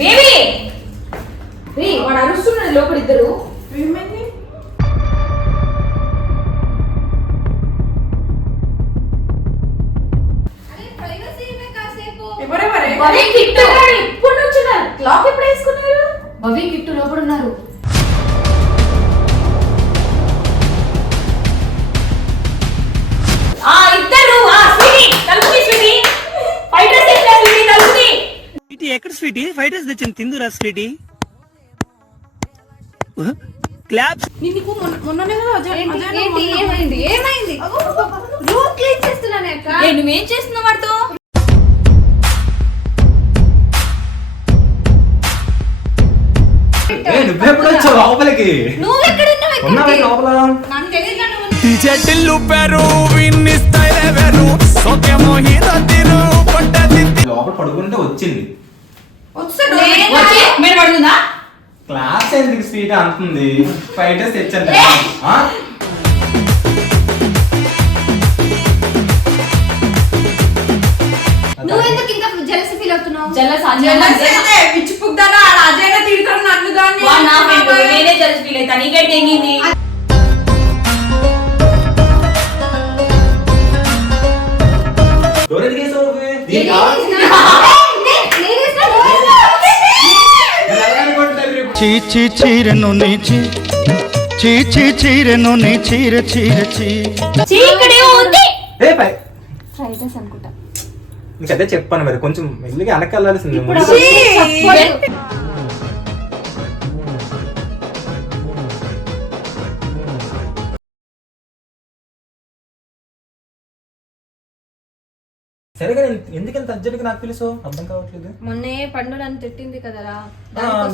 Baby రే వాడు అరుస్తున్నాడు లోపల ఇద్దరు. ఏమైంది? ఎవరెవరే? భవి కిట్టు ఇప్పుడు నుంచి లాక్ ఎప్పుడు వేసుకున్నారు? భవి కిట్టు లోపల ఉన్నారు. ఇద్దరు స్వీటీ తలుపుని స్వీటీ ఫైట్ డ్రెస్ తెచ్చా స్వీటీ తలుపుని. స్వీటీ ఎక్కడ స్వీటీ? ఫైట్ డ్రెస్ తెచ్చింది తిందురా స్వీటీ. క్లాప్స్. నీకు మొన్ననే కదా ఏమైంది ఏమైంది? రూమ్ క్లీన్ చేస్తున్నానే అక్క. నువ్వేం చేస్తున్నావు వాడితో? నువ్వెప్పుడు వచ్చావు లోపలికి? నువ్వు ఎక్కడ ఉన్నావే లోపల? నాకు తెలియదు. లోపల పడుకుంటే వచ్చింది. పడుతుందా? క్లాస్ ఎందుకు స్వీట్ అంటుంది? ఫైవ్ డేస్ తెచ్చాను. నువ్వెందుకు ఇంకా జెలసీ ఫీల్ అవుతున్నావు? పిచ్చిపుగ్దానా రాజైనా తిడతాను నన్ను దాన్ని. నేనే జెలసీ ఫీల్ అవుతా. నీకేంటి తెగింది? చీచి చీరను నీచి చీచి చీరను నీ చీర చీర చీకటి ఉంది. ఫ్రైడ్ రైస్ అనుకుంటా. నీకు అదే చెప్పాను మరి కొంచెం మెల్లిగా వెనకాల్సింది. సరేగా ఎందుకంత అర్జెంట్గా నాకు తెలుసు అర్థం కావట్లేదు. మొన్నే పండు నన్ను తిట్టింది కదరా.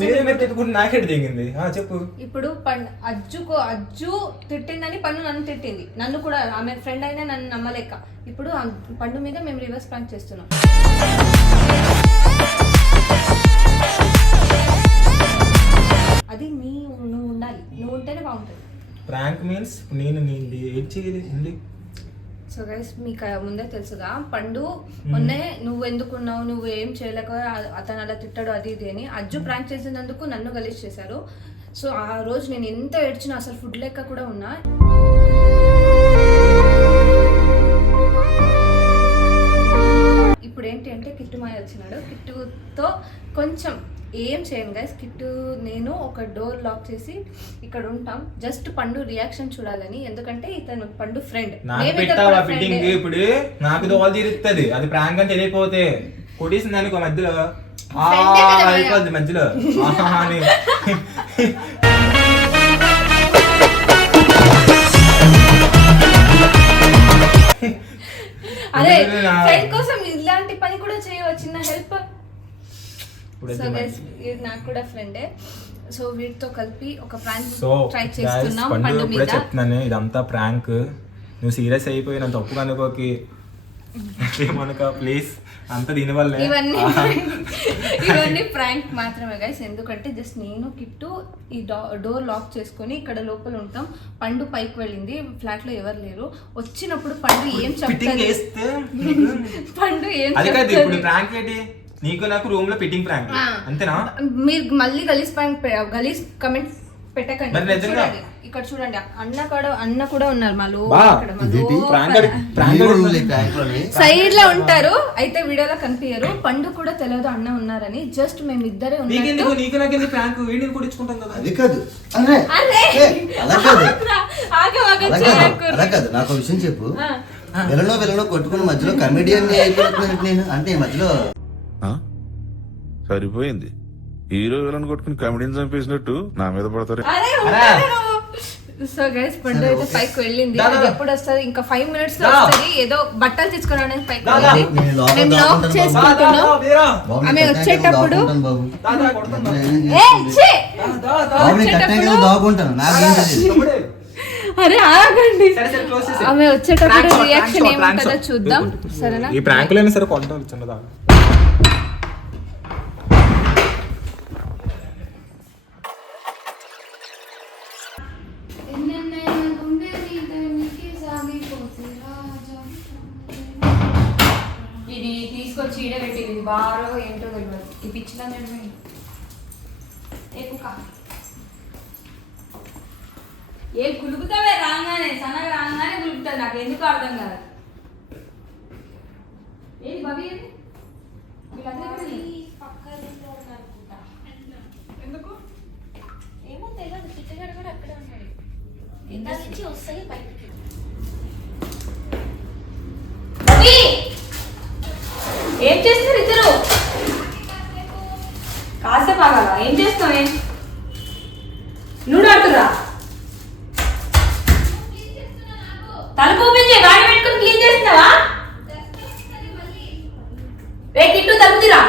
మీరు తిట్టుకుంటే నాకేటి దిగింది చెప్పు. ఇప్పుడు అజ్జు తిట్టిందని పండు నన్ను తిట్టింది. నన్ను కూడా ఆమె ఫ్రెండ్ అయినా నన్ను నమ్మలేక ఇప్పుడు పండు మీద మేము రివర్స్ ప్రాంక్ చేస్తున్నాం. అది నువ్వు ఉండాలి. నువ్వు ఉంటేనే బాగుంటుంది. ప్రాంక్ మీన్స్ నేను ఏం చేయాలి? సో గైస్ మీకు ముందే తెలుసుగా పండు మొన్నే నువ్వు ఎందుకున్నావు, నువ్వు ఏం చేయలేక అతను అలా తిట్టాడు అది ఇది అని అజ్జు ప్రాంక్ చేసినందుకు నన్ను గలీజ్ చేశారు. సో ఆ రోజు నేను ఎంత ఏడ్చినా అసలు ఫుడ్ లెక్క కూడా ఉన్నా. ఇప్పుడు ఏంటి అంటే కిట్టు మాయ వచ్చినాడు. కిట్టుతో కొంచెం ఏం చేయను గైస్. కిట్టు నేను ఒక డోర్ లాక్ చేసి ఇక్కడ ఉంటాం. జస్ట్ పండు రియాక్షన్ చూడాలని. ఎందుకంటే ఇతను పండు ఫ్రెండ్. ఇప్పుడు నాకు దోలు తీరుతుంది. అది ప్రాంక్ అని తెలియకపోతే కొట్టేసింది అనుకో మధ్యలో అయిపోద్ది మధ్యలో. అదే ఫ్రెండ్ కోసం ఇలాంటి పని కూడా చేయవచ్చు. చిన్న హెల్ప్. సో గైస్ నాకు కూడా ఫ్రెండే. సో వీటితో కలిపి ఒక ప్రాంక్ ట్రై చేస్తున్నాం పండు మీద. చెప్తున్నాను ఇదంతా ప్రాంక్. నువ్వు సీరియస్ అయిపోయి నన్ను తప్పుగా అనుకోకి ప్లీజ్. అంత దీనివల్ల ఇవన్నీ ప్రాంక్ మాత్రమే గైస్. ఎందుకంటే జస్ట్ నేను కిట్టు ఈ డోర్ లాక్ చేసుకొని ఇక్కడ లోపల ఉంటాం. పండు పైకి వెళ్ళింది. ఫ్లాట్ లో ఎవరు లేరు. వచ్చినప్పుడు పండు ఏం చెప్తారు? పండు ఏం చెప్తారు? నీకు నాకు రూమ్ లో ఫిట్టింగ్ ప్రాంక్ అంతేనా? మీరు మళ్ళీ గలీజ్ కమెంట్ పెట్టకండి. ఇక్కడ చూడండి అన్న కూడా ఉన్నారు. మాలో సైడ్ లో ఉంటారు. అయితే వీడియోలో కనిపించరు. పండు కూడా తెలియదు అన్న ఉన్నారని. జస్ట్ మేము ఇద్దరే నాకు విషయం చెప్పు. వెళ్ళనో కొట్టుకుని మధ్యలో కమెడియన్ అయిపోతున్నాను నేను. అంటే మధ్యలో సరిపోయింది. హీరో విలన్ కొట్టుకుని కమెడీని చంపేసినట్టు నా మీద పడతారు. సో గైస్ పండు అయితే పైకి వెళ్ళింది. అది ఎప్పుడు వస్తుంది? ఇంకా 5 minutes లో వస్తుంది. ఏదో బట్టలు తీసుకురావడానికి పైకి వెళ్ళింది. మేము లాక్ చేసుకుంటున్నాం. ఆమె వచ్చేటప్పుడు అరే ఆగండి. ఆమె వచ్చేటప్పుడు రియాక్షన్ ఏముంటుందో చూద్దాం. సరేనా? ఈ ప్రాంక్ లేని సరే కొంటాను చిన్నదా. ఇది తీసుకొచ్చి ఈడ పెట్టింది బాగా ఏంటో తెలియదు. ఈ పిచ్చిలో ఏ కులుకుతావే రాగానే సన్నగా రాగానే కులుకుతావు, నాకు ఎందుకు అర్థం కాదు. ఏది బాబీ ఏది ఎందుకు ఏమో తెలియదు, చిట్టగాడు కూడా అక్కడే ఉన్నాడు. ఎంత నుంచి వస్తాయి బయటికి. బాబీ ఏం చేస్తున్నారు ఇద్దరు? కాసేపు ఆగాల. ఏం చేస్తావు? ఏం లూడో ఆడుతురా? తలుపు ఓపెన్ చేయి. వాడి పెట్టుకుని క్లీన్ చేస్తున్నావా? రే కిట్టు తలుపుదిరా.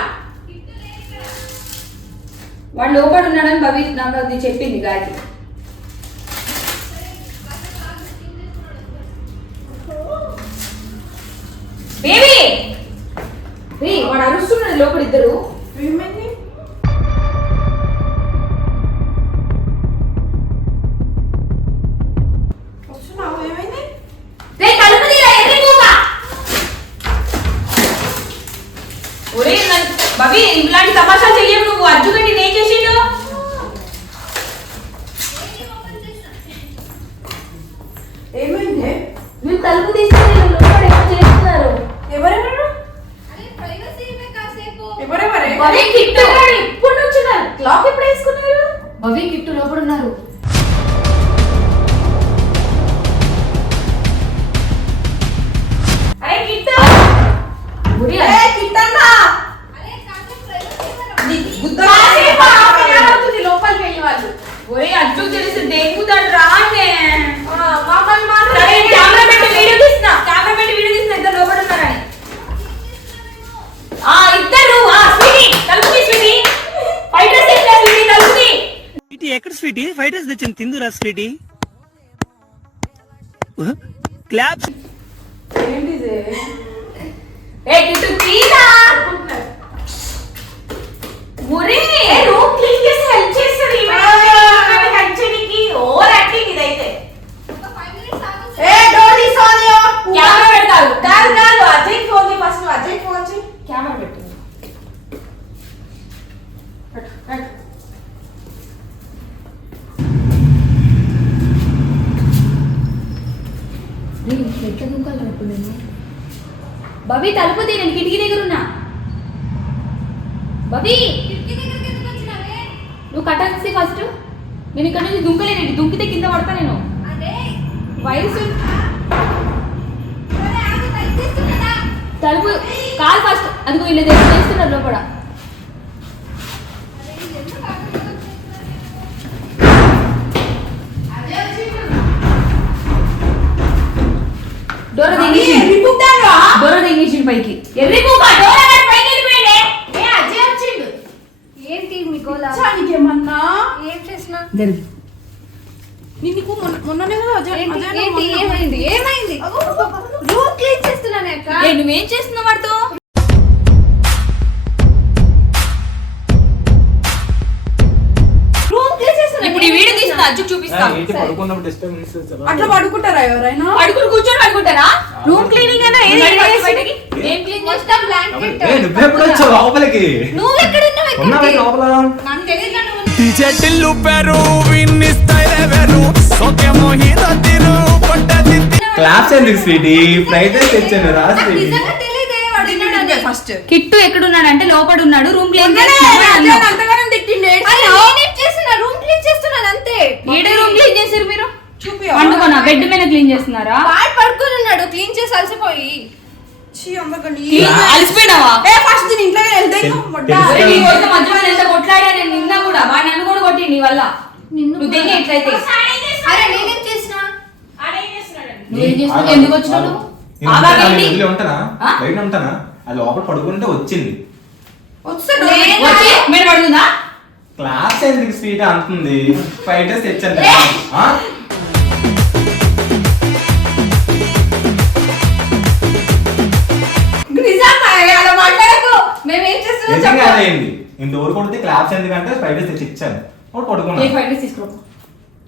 వాడు లోపల ఉన్నాడని భవి నాకు అది చెప్పింది గాయత్రి. బేబీ రే వాడు అరుస్తున్నాడు లోపల ఇద్దరు. ఏమైంది? వస్తున్నావు? ఏమైంది? రే తలుపుదిరా ఎర్రిపోగా. ఒరే భవి ఇలాంటి తమాషా చెయ్యవు నువ్వు. అర్జుగండి నేను చేసిండు. ఏమైంది? మీరు తలుపు తీసుకుని లోపల ఏమో చేస్తున్నారు. ఎవరెవరు? ఎవరెవరే? భవి కిట్టు ఇప్పుడు నుంచి క్లాక్ ఎప్పుడు వేసుకున్నారు? భవి కిట్టు లోపల ఉన్నారు. అరే కిట్టు ఒరే కిట్టన్నా లోపలికి వెళ్ళి వాళ్ళు. ఒరే అజ్జు తెలిసి దెంగుతాడు రానే. మమ్మల్ని మాత్రం సరే కెమెరా పెట్టి వీడియో తీస్తున్నా. కెమెరా పెట్టి వీడియో తీస్తున్నా. ఇద్దరు లోపల ఉన్నారని. ఇద్దరు స్వీటీ తలుపు తీ. స్వీటీ ఫైట్ డ్రెస్ తెచ్చా. స్వీటీ తలుపు తీ. స్వీటీ ఎక్కడ స్వీటీ? ఫైవ్ డేస్ తెచ్చింది తిందురా స్వీటీ. క్లాప్స్. ఏంటిది? ఏ కిట్టు తీరా. ఒరే రూమ్ క్లీన్ చేసి హెల్ప్ చేస్తుంది. హెల్ప్ చేయడానికి ఓవర్ యాక్టింగ్ ఇదైతే. డోర్ తీసుకోనియో. కెమెరా పెడతారు. కాదు అజయ్ ఫోన్ చేయి ఫస్ట్. అజయ్ ఫోన్ చేయి. కెమెరా పెట్టు. ఎట్లా దుంకాలి రేపు నేను? బబీ తలుపు తీ. నేను కిటికీ దగ్గర ఉన్నా. బబీ నువ్వు కట్టాల్సి ఫస్ట్. నేను ఇక్కడ నుంచి దుంకలేనండి. దుంకితే కింద పడతా నేను. వయసు తలుపు కాల్ ఫస్ట్. అందుకో వీళ్ళు దగ్గర చేస్తున్నారు లోపల. డోర దింగేసిండు పైకి. ఎర్రి పూక డోర పైకి వెళ్ళిపోయాడే. అజయ్ వచ్చిండు. ఏంటి మీ గోలా? నీకేమన్నా ఏం చేసినా నీకు మొన్ననే కదా అజయ్ ఏమైంది? ఏమైంది? రూమ్ క్లీన్ చేస్తున్నానే అక్క. నువ్వేం చేస్తున్నావు వాడితో? రూమ్ క్లీన్ చేస్తున్నా. ఇప్పుడు ఈ వీడియో తీస్తా. అజ్జు చూపిస్తా. పడుకున్నప్పుడు డిస్టర్బెన్స్ అట్లా పడుకుంటారా ఎవరైనా? అడుగురు కూర్చొని పడుకుంటారా? రూమ్ క్లీనింగ్ అన్నా బయటకి ఏం క్లీన్ చేస్తా? బ్లాంకెట్. నువ్వెప్పుడు వచ్చావు లోపలికి? నువ్వు ఎక్కడ ఉన్నావు? ఉన్నావా లోపల? నాకు తెలియదు. చెట్టిల్లు పెరు విన్నిస్తాయిలే వెరు సోకే మోహిత తిరు పట్టది. క్లాప్స్ ఎందుకు స్వీటీ? ఫ్రైడ్ రైస్ తెచ్చాను రా స్వీటీ. నిజంగా తెలియదే. వాడు తిన్నాడు ఫస్ట్. కిట్టు ఎక్కడున్నాడు అంటే లోపల ఉన్నాడు. రూమ్ క్లీన్ అంతగానం తిట్టిండు. చేస్తున్నా. రూమ్ క్లీన్ చేస్తున్నాను అంతే. ఏడే రూమ్ క్లీన్ చేసారు మీరు? చూపి పండుకోనా? బెడ్ మీద క్లీన్ చేస్తున్నారా? వాడు పడుకొని ఉన్నాడు క్లీన్ చేసి అలసిపోయి. అలసిపోయినావా? ఫస్ట్ దీని ఇంట్లో వెళ్తే మధ్యలో ఎంత కొట్లాడా నేను నిన్న కూడా. వాడు నన్ను కూడా కొట్టి నీ వల్ల. నువ్వు దిగి ఎట్లయితే. అరే నేనేం చేసినా? నువ్వేం చేస్తున్నావు? ఎందుకు వచ్చినావు? వదిలే ఉంటానా? బయట ఉంటానా? అది లోపల పడుకుంటే వచ్చింది. వస్తాడు వచ్చి మీరు పడుకుందా? క్లాస్ ఎందుకు స్వీట్ అంటుంది? ఫ్రైడ్ రైస్ తెచ్చాను. మేమేం చేస్తున్నాం? నిజంగా అయింది. నేను డోర్ కొడితే క్లాప్స్ ఎందుకంటే ఫ్రైడ్ రైస్ తెచ్చి ఇచ్చాను. ఒకటి పడుకున్నాను. ఫ్రైడ్ రైస్ తీసుకో.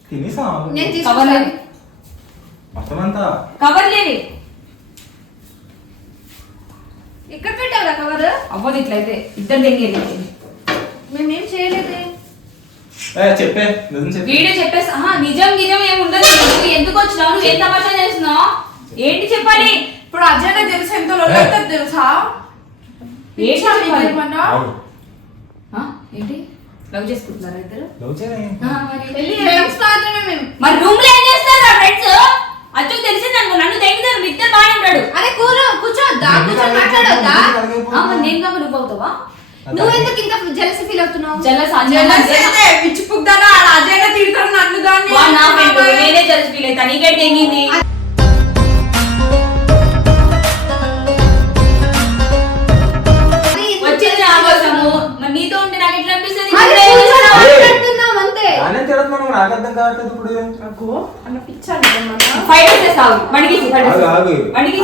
తినేసా నేను కవర్ తీసుకుంటాను. లేదు. మొత్తం అంతా కవర్ లేదు. ఇక్కడ పెట్టావురా కవర్? అవ్వదు ఇట్లయితే. ఇద్దరు దెంగేది. మేమేం చేయలేదే. చెప్పే నిజం చెప్పు. వీడియో చెప్పేసి నిజం ఏమి ఉండదు. నువ్వు ఎందుకు వచ్చినావు, నువ్వు ఏం తమాషా చేస్తున్నావు, ఏంటి చెప్పాలి. ఇప్పుడు అజయ్ నాకు తెలుసు ఎంత లోపల తెలుసా ఏంటి చెప్పాలి? ఆగు. ఏంటి లవ్ చేసుకుంటున్నారా ఇద్దరు? లవ్ చేయలే. ఫ్రెండ్స్ మాత్రమే మేము. మరి రూమ్ లో ఏం చేస్తారా ఫ్రెండ్స్? అచ్చకు తెలిసింది అనుకో, నన్ను తెగిదారు, మీ ఇద్దరు బాగానే ఉంటాడు. అరే కూర్చోద్దా, కూర్చొని మాట్లాడొద్దా? మరి నేను కాక నువ్వు అవుతావా? నువ్వు ఎందుకు ఇంత జెలసీ ఫీల్ అవుతున్నావు? పిచ్చిపుగ్దానా అజయ్ తిడతాను నన్ను దాన్ని. నా ఫ్రెండ్ నేనే జలసి ఫీల్ అవుతా, నీకేంటి తెగింది? వచ్చేది నా కోసము, మరి నీతో ఉంటే నాకు ఎట్లా అనిపిస్తుంది? మాట్లాడుతున్నాం అంతే. నానే తిడుతున్నావు, నాకు అర్థం కావట్లేదు ఇప్పుడు. ఫ్రైడ్ రైస్ చేస్తావు, బండికి ఆగు, ఆగు.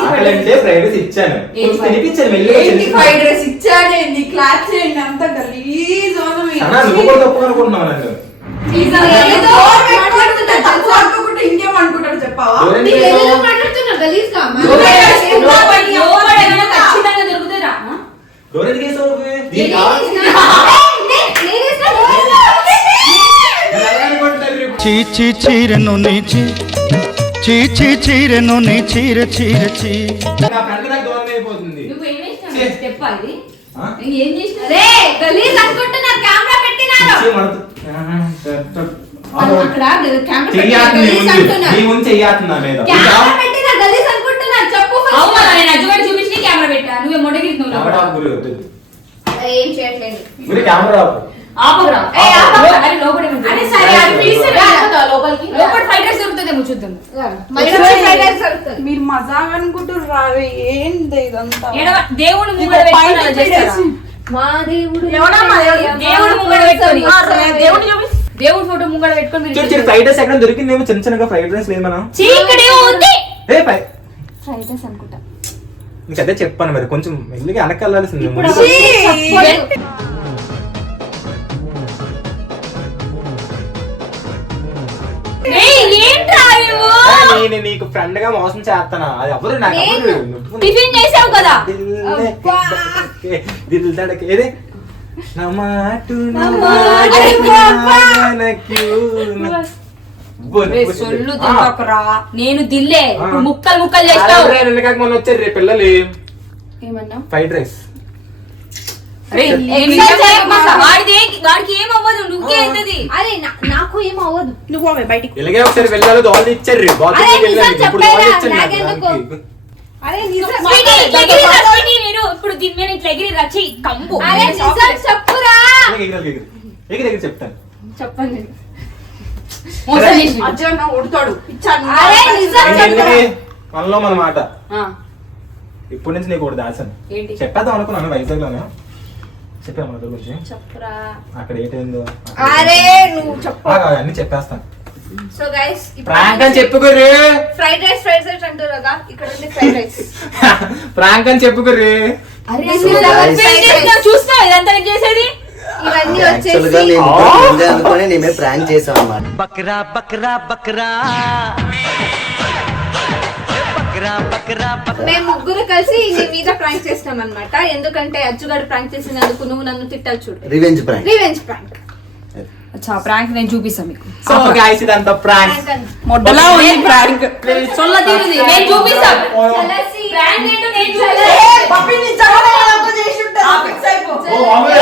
ఆకలంటే ఫ్రైడ్ రైస్ ఇచ్చాను, కొంచెం తినిపించాను మెల్లిగా. ఫ్రైడ్ రైస్ ఇచ్చానే నీ క్లాస్ చేయండి అంత గలీజ్ సనా, నువ్వు కూడా తప్పు అనుకుంటున్నావు నన్ను. ఇంకేం అనుకుంటాడు చెప్పావా? ఎవరండి నీకు చేసావు? ఏదో మాట్లాడుతున్నా గలీజ్ గా. ఖచ్చితంగా దొరుకుతారా? డోర్ ఎందుకు వేసావు నువ్వు? నేనేస్తా. నేను ఎలా అనుకుంటారు రేపు? చీచి చీరెను నీచి చీచి చీరెను నీ చీర చీర చీ నా ఫ్రెండ్ నాకు దూరం అయిపోతుంది. నువ్వు ఏం చేసినావు? స్టెప్ అది ఆ? ఏం చేసినావు? రే గలీజ్ అనుకుంటున్నారు, కెమెరా పెట్టినారు. ఇచ్చే మనతో. అక్కడ కెమెరా చెయ్యాతుంది గలీజ్ అంటున్నారు. నీ ముందు చెయ్యాతుంది నా మీద. కెమెరా పెట్టినా గలీజ్ అనుకుంటున్నారు. చెప్పు first. అవునా, నేను అజ్జుగడి చూపించి కెమెరా పెట్టా, నువ్వే మొడగిరి నువ్వు కెమెరా ఆపు గురు, వద్దు. ఏం చేయట్లేదు. గురు కెమెరా ఆపు. ఆపరా. అరే లోపడే ఉంది. అరే సరే, అది పిలిస్తే వెళ్ళిపోతావా లోపలికి? లోపల ఫ్రైడ్ రైస్ దొరుకుతుందేమో చూద్దాం. మరి ఫ్రైడ్ రైస్ దొరుకుతుంది. మీరు మజాగా అనుకుంటారు రావే, ఏంది ఇదంతా? దేవుడు ముంగడ పెట్టుకొని అలా చేస్తారా? మా దేవుడు ఎవడా మా దేవుడు? దేవుడు ముంగడ పెట్టుకొని దేవుడు చూపి. దేవుడు ఫోటో ముంగడ పెట్టుకొని మీరు చూడు చూడు, ఫ్రైడ్ రైస్ ఎక్కడ దొరికిందేమో, చిన్న చిన్నగా ఫ్రైడ్ రైస్ లేదు మనం. చీకటి ఉంది. ఏ ఫ్రైడ్ రైస్ అనుకుంటా. నీకు అదే చెప్పాను మరి, కొంచెం మెల్లిగా వెనక్కి వెళ్ళాల్సింది. ఏయ్, ఏంట్రా నువ్వు? నేను నీకు ఫ్రెండ్ గా మోసం చేస్తానా? అది ఎవరు నాకు ఎవరు? నువ్వు టిఫిన్ చేసావు కదా? దిల్ ధడకే. ఏది నా మాటు నా అరే సొల్లు తింటాకరా. నేను దిల్లే, ఇప్పుడు ముక్కలు ముక్కలు చేస్తావు. మొన్న వచ్చారు రేపు పిల్లలు ఏమన్నా ఫ్రైడ్ రైస్. అరే, వాడికి ఏం అవ్వదు, నువ్వుకే అవుతుంది. అరే నాకు ఏం అవ్వదు. నువ్వు అవే బయటికి. ఇలాగే ఒకసారి వెళ్ళాలి, దోళ్ళు ఇచ్చారు రేపు అరే, నిజం ఇప్పుడు చెప్పేరా? దోళ్ళు ఇచ్చారు నాకు నాకెందుకు? దానికి. అరే నిజం స్వీటీ, ఇట్లా ఎగిరి రా, స్వీటీ, నేను ఇప్పుడు దీని మీద ఇట్లా ఎగిరి రచ్చి కంపు. అరే నిజం చెప్పురా. ఎగిరి చెప్తాను. చెప్పండి. మోసం చేసి. అజ్జన్న కొడతాడు. ఇచ్చాను. అరే నిజం చెప్పురా. మనలో మన మాట ఆ, ఇప్పటి నుంచి నీకు ఒకటి దాచాను. ఏంటి? చెప్పేద్దాం అనుకున్నాను వైజాగ్ లోనే. చెప్పాము మన గురించి చెప్పురా. అక్కడ ఏంటైందో అరే నువ్వు చెప్పు. అన్ని చెప్పేస్తాను. సో గైస్ ప్రాంక్ అని చెప్పుకోరు. ఫ్రైడ్ రైస్ అంటారు కదా, ఇక్కడ ఉంది ఫ్రైడ్ రైస్. ప్రాంక్ అని చెప్పుకోరు. అరే This అసలు is our ఎవరు friend. చేస్తున్నావు? చూస్తున్నావు ఇదంతా నేను చేసేది? ఇవన్నీ యాక్చువల్ గా వచ్చేసి నేను ముందే అనుకుని నీ మీద ప్రాంక్ చేసాం అన్నమాట. బక్రా బక్రా బక్రా బక్రా బక్రా మేము ముగ్గురు కలిసి నీ మీద ప్రాంక్ చేస్తాం అన్నమాట. ఎందుకంటే అచ్చుగాడు ప్రాంక్ చేసినందుకు నువ్వు నన్ను తిట్టావు చూడు. Revenge prank. Revenge prank. అచ్చా, ప్రాంక్ నేను చూపిస్తాను మీకు. సో గైస్ ఇదంతా ప్రాంక్. మొడ్డలా ఉంది ప్రాంక్. సొల్ల తీరుది నేను చూపిస్తాను. చలసి. ప్రాంక్ ఏంటో నేను ఏ, చూపిస్తాను. పప్పి నిజంగానే వాళ్ళతో చేసి ఉంటారు. ఫిక్స్ అయిపో. ఓ, అవునా?